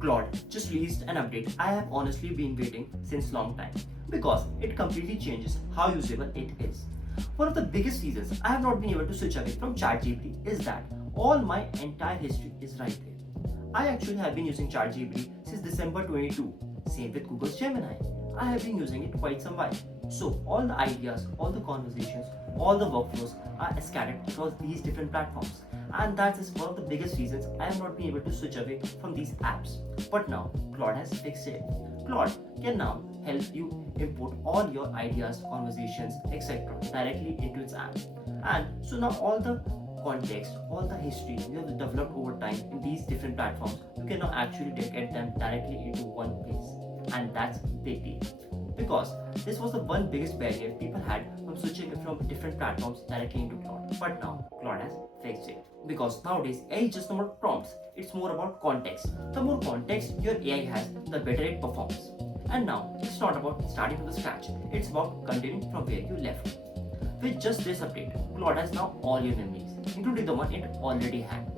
Claude just released an update I have honestly been waiting since long time because it completely changes how usable it is. One of the biggest reasons I have not been able to switch away from ChatGPT is that all my entire history is right there. I actually have been using ChatGPT since December 22. Same with Google's Gemini. I have been using it quite some while. So all the ideas, all the conversations, all the workflows are scattered across these different platforms. And that is one of the biggest reasons I have not been able to switch away from these apps. But now Claude has fixed it. Claude can now help you import all your ideas, conversations, etc. directly into its app. And so now all the context, all the history you have developed over time in these different platforms, you can now actually get them directly into one place. And that's big deal. Because this was the one biggest barrier people had from switching from different platforms directly into Claude. But now Claude has fixed it. Because nowadays AI is just not about prompts, it's more about context. The more context your AI has, the better it performs. And now it's not about starting from the scratch, it's about continuing from where you left. With just this update, Claude has now all your memories, including the one it already had.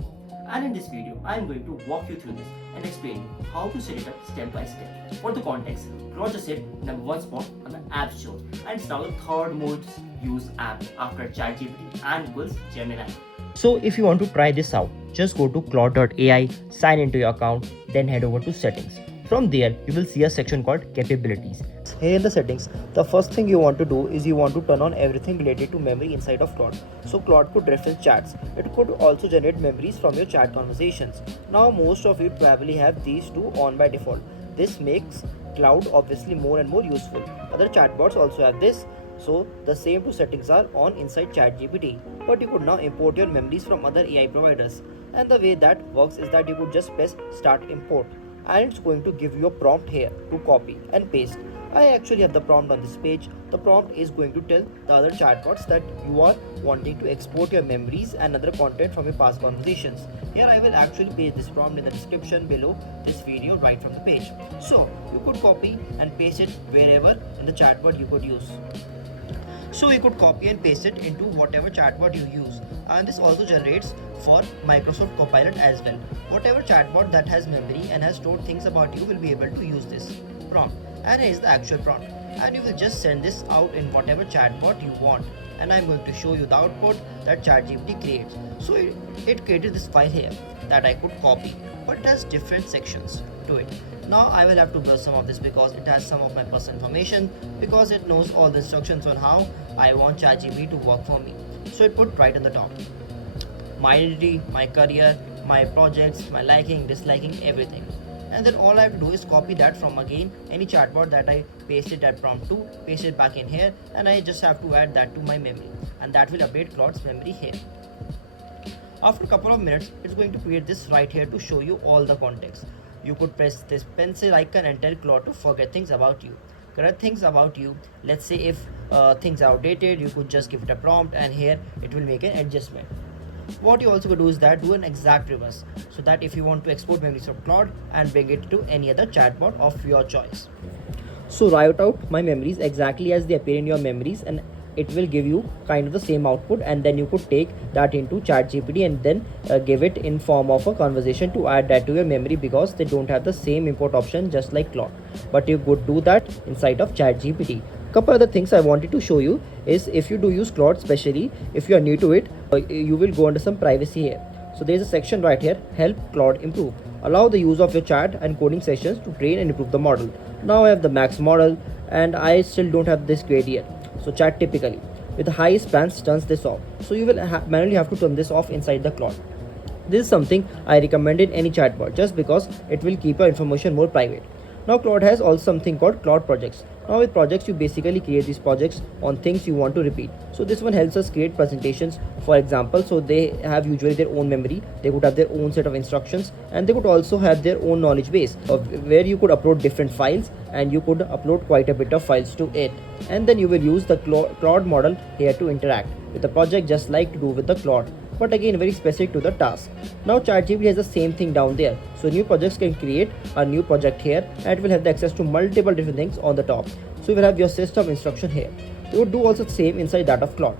And in this video, I am going to walk you through this and explain how to set it up step by step. For the context, Claude just hit #1 spot on the App Store and it's now the third most used app after ChatGPT and Google's Gemini. So if you want to try this out, just go to Claude AI, sign into your account, then head over to settings. From there, you will see a section called capabilities. Here in the settings, the first thing you want to do is you want to turn on everything related to memory inside of Claude. So Claude could reference chats. It could also generate memories from your chat conversations. Now most of you probably have these two on by default. This makes Claude obviously more and more useful. Other chatbots also have this. So the same two settings are on inside ChatGPT. But you could now import your memories from other AI providers. And the way that works is that you could just press start import. And it's going to give you a prompt here to copy and paste. I actually have the prompt on this page. The prompt is going to tell the other chatbots that you are wanting to export your memories and other content from your past conversations. Here I will actually paste this prompt in the description below this video right from the page. So you could copy and paste it wherever in the chatbot you could use. So you could copy and paste it into whatever chatbot you use, and this also generates for Microsoft Copilot as well. Whatever chatbot that has memory and has stored things about you will be able to use this prompt. And here is the actual prompt, and you will just send this out in whatever chatbot you want. And I'm going to show you the output that ChatGPT creates. So it created this file here that I could copy, but it has different sections to it. Now I will have to blur some of this because it has some of my personal information, because it knows all the instructions on how I want ChatGPT to work for me. So it put right on the top my identity, my career, my projects, my liking, disliking, everything. And then all I have to do is copy that from again any chatbot that I pasted that prompt to, paste it back in here, and I just have to add that to my memory, and that will update Claude's memory here. After a couple of minutes, it's going to create this right here to show you all the context. You could press this pencil icon and tell Claude to forget things about you. Correct things about you. Let's say if things are outdated, you could just give it a prompt and here it will make an adjustment. What you also could do is that do an exact reverse, so that if you want to export memories from Claude and bring it to any other chatbot of your choice. So write out my memories exactly as they appear in your memories, and it will give you kind of the same output, and then you could take that into ChatGPT and then give it in form of a conversation to add that to your memory, because they don't have the same import option just like Claude, but you could do that inside of ChatGPT. Couple other things I wanted to show you is if you do use Claude, especially if you are new to it, you will go under some privacy here. So there is a section right here, help Claude improve. Allow the use of your chat and coding sessions to train and improve the model. Now I have the max model and I still don't have this grade yet. So chat typically with the highest plans turns this off. So you will manually have to turn this off inside the Claude. This is something I recommend in any chatbot just because it will keep your information more private. Now Claude has also something called Claude Projects. Now with projects, you basically create these projects on things you want to repeat. So this one helps us create presentations, for example. So they have usually their own memory, they could have their own set of instructions, and they could also have their own knowledge base of where you could upload different files, and you could upload quite a bit of files to it. And then you will use the Claude model here to interact with the project just like to do with the Claude, but again very specific to the task. Now ChatGPT has the same thing down there. So new projects can create a new project here, and it will have the access to multiple different things on the top. So you will have your system instruction here. You would do also the same inside that of Claude.